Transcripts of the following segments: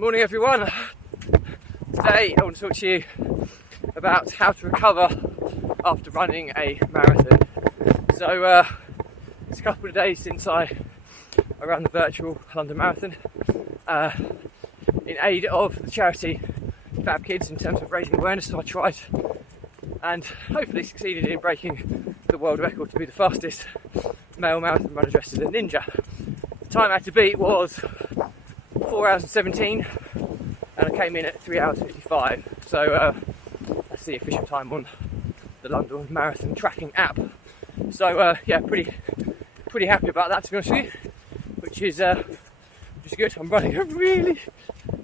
Morning everyone. Today I want to talk to you about how to recover after running a marathon. So it's a couple of days since I ran the virtual London Marathon in aid of the charity Fab Kids in terms of raising awareness. So I tried and hopefully succeeded in breaking the world record to be the fastest male marathon runner dressed as a ninja. The time I had to beat was 4 hours and 17 and I came in at 3 hours 55, so that's the official time on the London Marathon tracking app. So yeah, pretty happy about that, to be honest with you, which is good. I'm running a really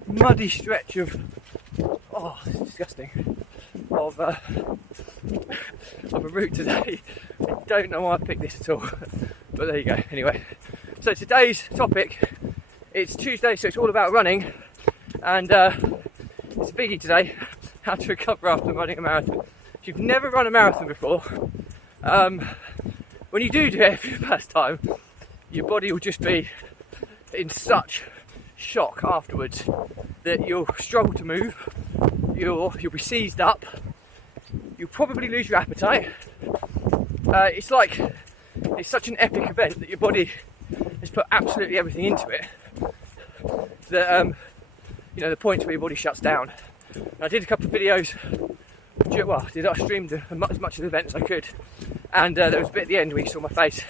muddy stretch of, oh, this is disgusting, of a route today. I don't know why I picked this at all, but there you go. Anyway, so today's topic, it's Tuesday, so it's all about running, and it's a biggie today, how to recover after running a marathon. If you've never run a marathon before, when you do it for the first time, your body will just be in such shock afterwards that you'll struggle to move, you'll be seized up, you'll probably lose your appetite. It's such an epic event that your body has put absolutely everything into it, that the points where your body shuts down. And I did a couple of videos. I streamed as much of the event as I could, and there was a bit at the end where you saw my face.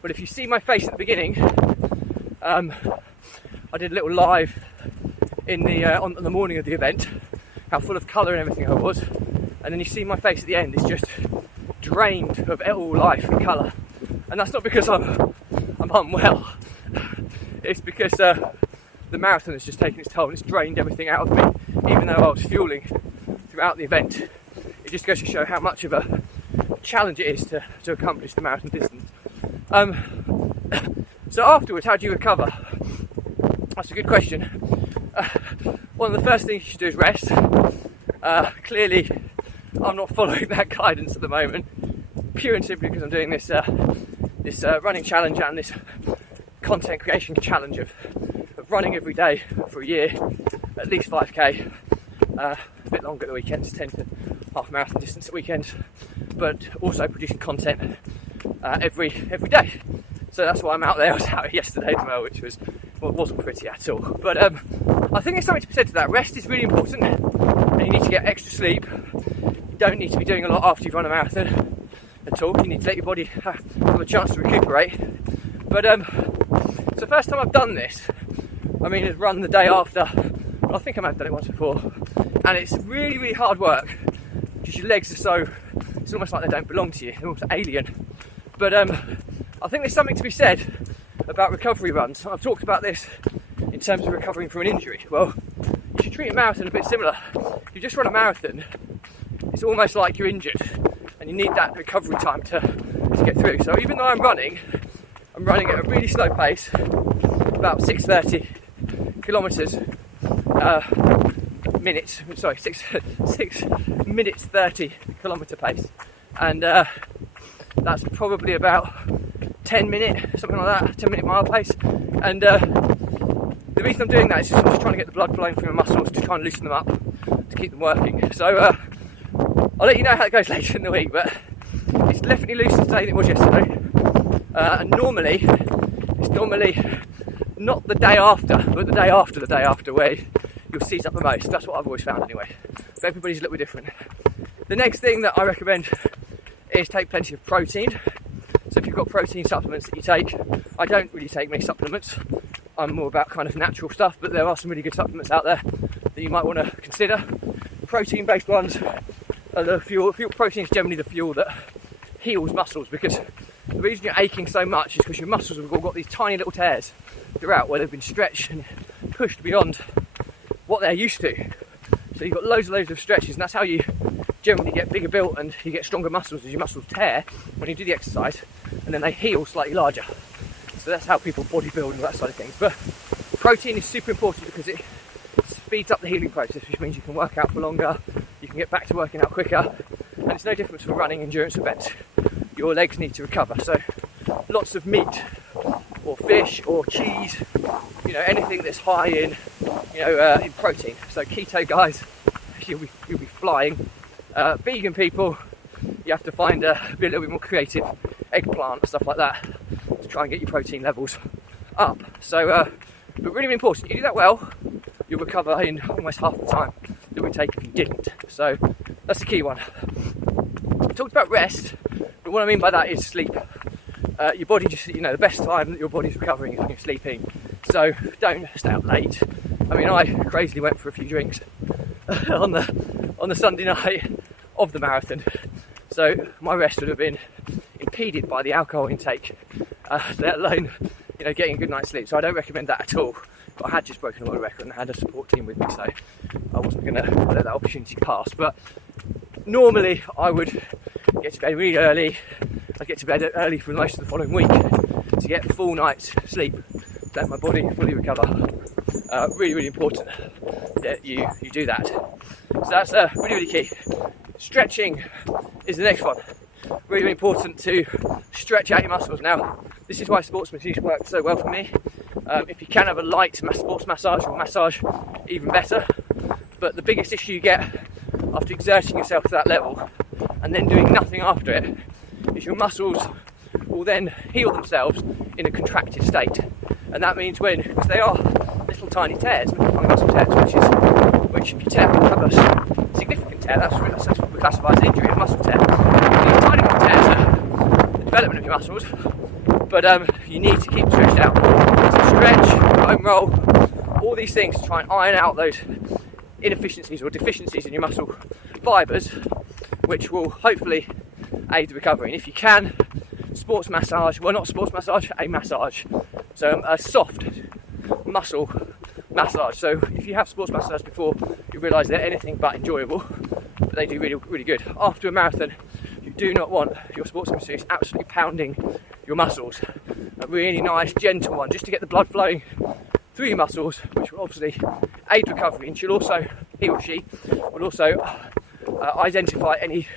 But if you see my face at the beginning, I did a little live in on the morning of the event, how full of colour and everything I was, and then you see my face at the end. It's just drained of all life and colour, and that's not because I'm unwell. It's because the marathon has just taken its toll and it's drained everything out of me, even though I was fueling throughout the event. It just goes to show how much of a challenge it is to accomplish the marathon distance. So afterwards, how do you recover? That's a good question. One of the first things you should do is rest. Clearly, I'm not following that guidance at the moment, pure and simply because I'm doing this running challenge and this content creation challenge of running every day for a year, at least 5k, a bit longer at the weekends, 10 to half marathon distance at weekends, but also producing content every day. So that's why I'm out there. I was out yesterday as well, which wasn't pretty at all. But I think there's something to be said to that. Rest is really important, and you need to get extra sleep. You don't need to be doing a lot after you've run a marathon at all. You need to let your body have a chance to recuperate. But it's the first time I've done this. I mean, I've run the day after, but I think I might have done it once before, and it's really, really hard work because your legs are it's almost like they don't belong to you, they're almost alien. But I think there's something to be said about recovery runs. I've talked about this in terms of recovering from an injury. Well, you should treat a marathon a bit similar. If you just run a marathon, it's almost like you're injured, and you need that recovery time to get through. So even though I'm running at a really slow pace, about 6:30 kilometres minutes. Sorry, 6 minutes 30 kilometre pace, and that's probably about 10-minute, something like that, 10-minute mile pace. And the reason I'm doing that is just I'm just trying to get the blood flowing through my muscles to try and loosen them up, to keep them working. So I'll let you know how it goes later in the week, but it's definitely looser today than it was yesterday. And it's normally not the day after, but the day after where you'll seize up the most. That's what I've always found anyway. But everybody's a little bit different. The next thing that I recommend is take plenty of protein. So if you've got protein supplements that you take, I don't really take many supplements. I'm more about kind of natural stuff, but there are some really good supplements out there that you might want to consider. Protein-based ones are the fuel. Protein is generally the fuel that heals muscles, because the reason you're aching so much is because your muscles have all got these tiny little tears throughout where they've been stretched and pushed beyond what they're used to. So you've got loads and loads of stretches, and that's how you generally get bigger built and you get stronger muscles, as your muscles tear when you do the exercise, and then they heal slightly larger. So that's how people bodybuild and all that side of things. But protein is super important because it speeds up the healing process, which means you can work out for longer, you can get back to working out quicker, and it's no different from running endurance events. Your legs need to recover, so lots of meat or fish or cheese, you know, anything that's high in, you know, in protein. So keto guys, you'll be flying. Vegan people, you have to be a little bit more creative, eggplant, stuff like that, to try and get your protein levels up. So, but really important, you do that well, you'll recover in almost half the time that it would take if you didn't. So that's the key one. I talked about rest, but what I mean by that is sleep. Your body just, you know, the best time that your body's recovering is when you're sleeping. So don't stay up late. I mean, I crazily went for a few drinks on the Sunday night of the marathon. So my rest would have been impeded by the alcohol intake, let alone, you know, getting a good night's sleep. So I don't recommend that at all. But I had just broken a world record and I had a support team with me, so I wasn't going to let that opportunity pass. But normally I would get to bed really early. I'd get to bed early for most of the following week to get a full night's sleep, to let my body fully recover. Really, really important that you do that. So that's really, really key. Stretching is the next one. Really, really important to stretch out your muscles. Now, this is why sports massages work so well for me. If you can have a light sports massage or massage, even better. But the biggest issue you get after exerting yourself to that level and then doing nothing after it is your muscles will then heal themselves in a contracted state. And that means because they are little tiny tears, muscle tears, which if you have a significant tear, that's what we classify as an injury, a muscle tear. These tiny little tears are the development of your muscles, but you need to keep stretched out. So stretch, foam roll, all these things to try and iron out those inefficiencies or deficiencies in your muscle fibres, which will hopefully aid the recovery. And if you can, sports massage, well, not sports massage, a massage. So a soft muscle massage. So if you have sports massage before, you realise they're anything but enjoyable, but they do really, really good. After a marathon, you do not want your sports masseuse absolutely pounding your muscles. A really nice, gentle one, just to get the blood flowing through your muscles, which will obviously aid recovery. And he or she will also identify any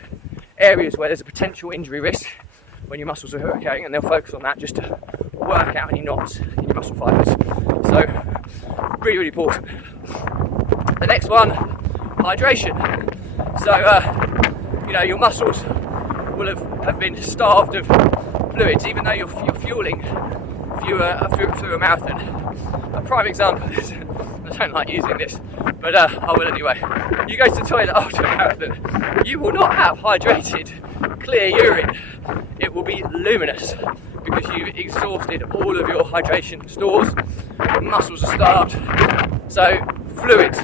areas where there's a potential injury risk when your muscles are hurricating, and they'll focus on that just to work out any knots in your muscle fibres. So, really, really important. The next one, hydration. So, you know, your muscles will have been starved of fluids, even though you're fueling through a marathon. A prime example is, I don't like using this, but I will anyway. You go to the toilet after a marathon, you will not have hydrated, clear urine. It will be luminous because you've exhausted all of your hydration stores, your muscles are starved. So fluids,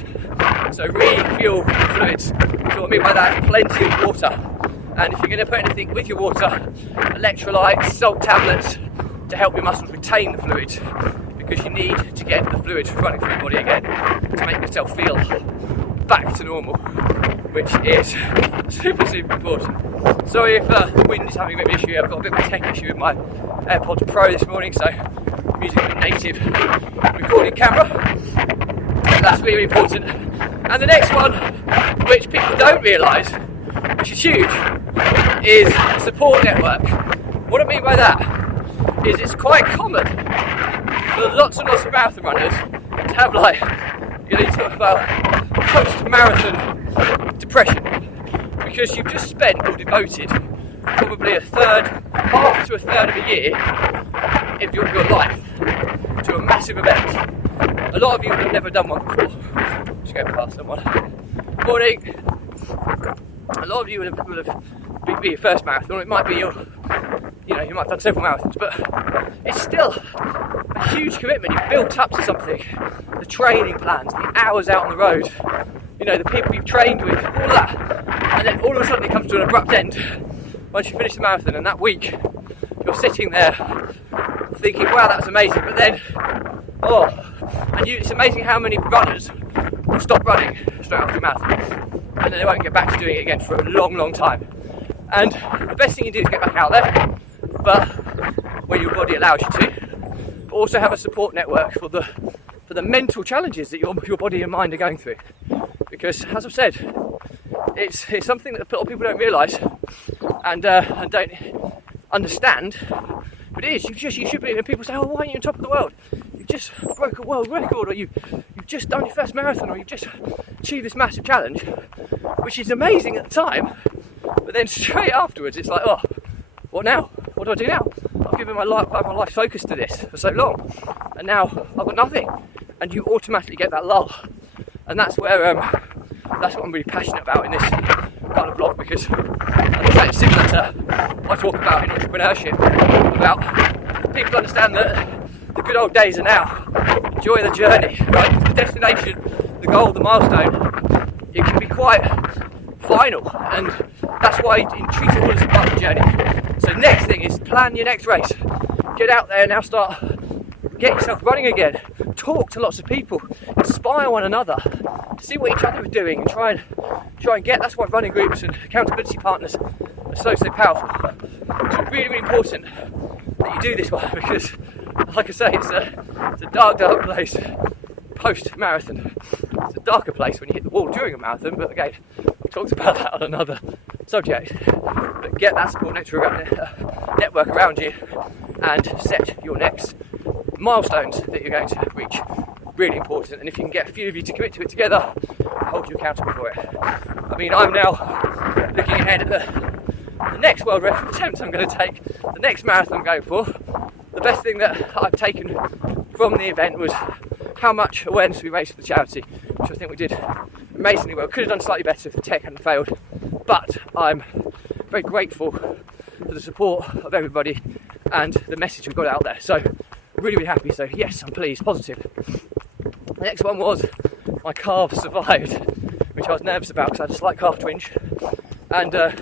so refuel fluids. So what I mean by that is plenty of water. And if you're going to put anything with your water, electrolytes, salt tablets, to help your muscles retain the fluids, because you need to get the fluids running through your body again to make yourself feel back to normal, which is super, super important. Sorry if the wind is having a bit of an issue. I've got a bit of a tech issue with my AirPods Pro this morning, so I'm using a native recording camera. That's really, really important. And the next one, which people don't realise, which is huge, is a support network. What I mean by that is it's quite common for lots and lots of marathon runners to have, like, you talk about post-marathon depression, because you've just spent or devoted probably half to a third of a year of your life to a massive event. A lot of you have never done one before. Just going past someone. Morning. A lot of you will have be your first marathon. It might be you might have done several marathons, but it's still a huge commitment. You've built up to something. The training plans, the hours out on the road, the people you've trained with, all that. And then all of a sudden it comes to an abrupt end once you finish the marathon, and that week you're sitting there thinking, wow, that was amazing, but then, it's amazing how many runners will stop running straight after a marathon, and then they won't get back to doing it again for a long, long time. And the best thing you do is get back out there, but when your body allows you to, but also have a support network for the mental challenges that your body and mind are going through. Because, as I've said, it's something that a lot of people don't realise and don't understand, But it is, you should be, and people say, oh, why aren't you on top of the world? You've just broke a world record, or you've just done your first marathon, or you've just achieved this massive challenge, which is amazing at the time, but then straight afterwards it's like, oh, what now? What do I do now? I've given my life focus to this for so long, and now I've got nothing, and you automatically get that lull, and that's where that's what I'm really passionate about in this kind of vlog, because like I say, it's similar to what I talk about in entrepreneurship, about people understand that the good old days are now. Enjoy the journey, right? 'Cause the destination, the goal, the milestone, it can be quite final, and that's why I treat it all as a part of the journey. So next thing is plan your next race. Get out there now, start get yourself running again. Talk to lots of people, inspire one another, see what each other are doing, and try and get. That's why running groups and accountability partners are so powerful. It's really, really important that you do this one, because, like I say, it's a dark place post-marathon. It's a darker place when you hit the wall during a marathon, but again, I've talked about that on another subject. But get that support network around you and set your next milestones that you're going to reach. Really important, and if you can get a few of you to commit to it together, I'll hold you accountable for it. I mean, I'm now looking ahead at the next world record attempt I'm going to take, the next marathon I'm going for. The best thing that I've taken from the event was how much awareness we raised for the charity, which I think we did amazingly well. Could have done slightly better if the tech hadn't failed, but I'm very grateful for the support of everybody and the message we got out there. So really, really happy. So yes, I'm pleased, positive. The next one was my calves survived, which I was nervous about because I had a slight calf twinge, and I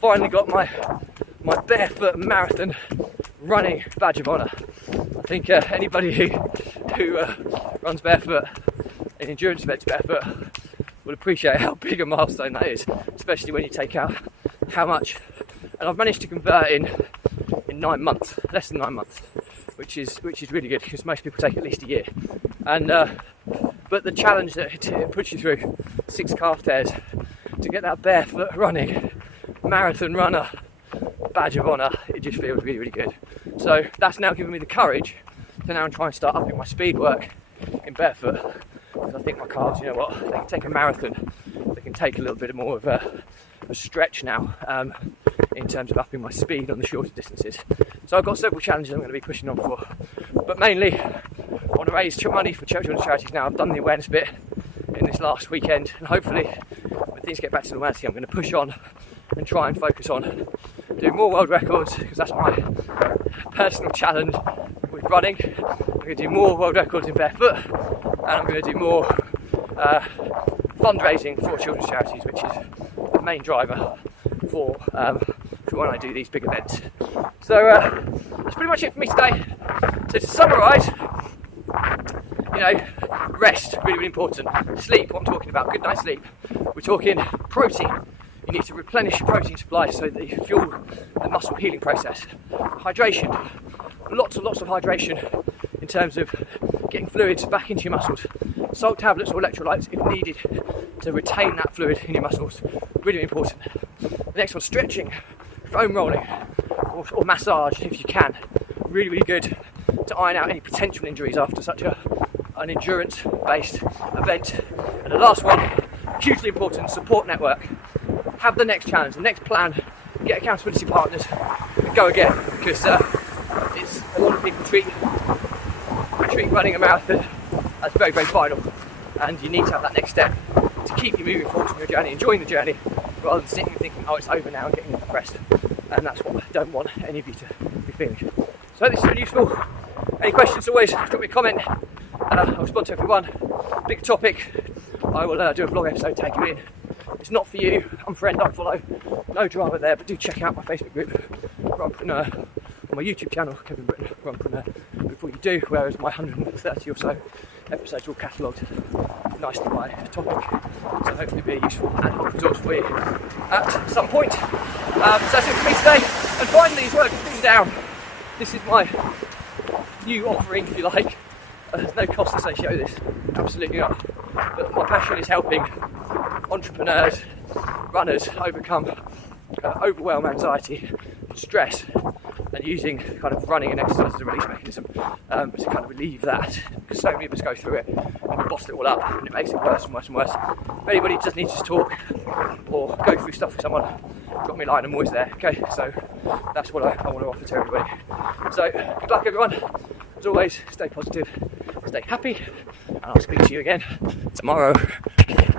finally got my barefoot marathon running badge of honour. I think anybody who runs barefoot in endurance events barefoot will appreciate how big a milestone that is, especially when you take out how much. And I've managed to convert in 9 months, less than 9 months, which is really good, because most people take at least a year. And but the challenge that it puts you through, 6 calf tears, to get that barefoot running marathon runner badge of honour, it just feels really, really good. So that's now given me the courage to now try and start upping my speed work in barefoot, because I think my calves, you know what, they can take a marathon, they can take a little bit more of a stretch now in terms of upping my speed on the shorter distances. So I've got several challenges I'm going to be pushing on for, but mainly I want to raise money for children's charities now. I've done the awareness bit in this last weekend, and hopefully when things get back to normality, I'm going to push on and try and focus on doing more world records, because that's my personal challenge with running. I'm going to do more world records in barefoot, and I'm going to do more fundraising for children's charities, which is the main driver for when I do these big events. So that's pretty much it for me today. So to summarise, you know, rest, really, really important. Sleep, what I'm talking about, good night's sleep. We're talking protein. You need to replenish your protein supply so that you fuel the muscle healing process. Hydration, lots and lots of hydration in terms of getting fluids back into your muscles. Salt tablets or electrolytes if needed to retain that fluid in your muscles, really important. The next one, stretching, foam rolling or massage if you can. Really, really good to iron out any potential injuries after such an endurance-based event. And the last one, hugely important, support network. Have the next challenge, the next plan, get accountability partners, and go again, because it's a lot of people treat running a marathon as very, very final, and you need to have that next step to keep you moving forward on your journey, enjoying the journey, rather than sitting and thinking, oh, it's over now, and getting depressed. And that's what I don't want any of you to be feeling. So this has been useful. Any questions, always drop me a comment. I'll respond to everyone. Big topic, I will do a vlog episode, tag you in. It's not for you, unfriend, unfollow, no drama there, but do check out my Facebook group, Runpreneur, or my YouTube channel, Kevin Britton, Runpreneur, before you do, whereas my 130 or so episodes are all catalogued nicely by topic, so hopefully be a useful ad hoc resource for you at some point. So that's it for me today, and finally, as well, things down. This is my new offering, if you like. There's no cost associated with this, absolutely not. But my passion is helping entrepreneurs, runners overcome overwhelm, anxiety, and stress and using kind of running and exercise as a release mechanism to kind of relieve that, because so many of us go through it and we bottle it all up and it makes it worse and worse and worse. If anybody just needs to talk or go through stuff with someone, drop me a line, I'm always there. Okay, so that's what I want to offer to everybody. So good luck everyone. As always, stay positive, stay happy, and I'll speak to you again tomorrow.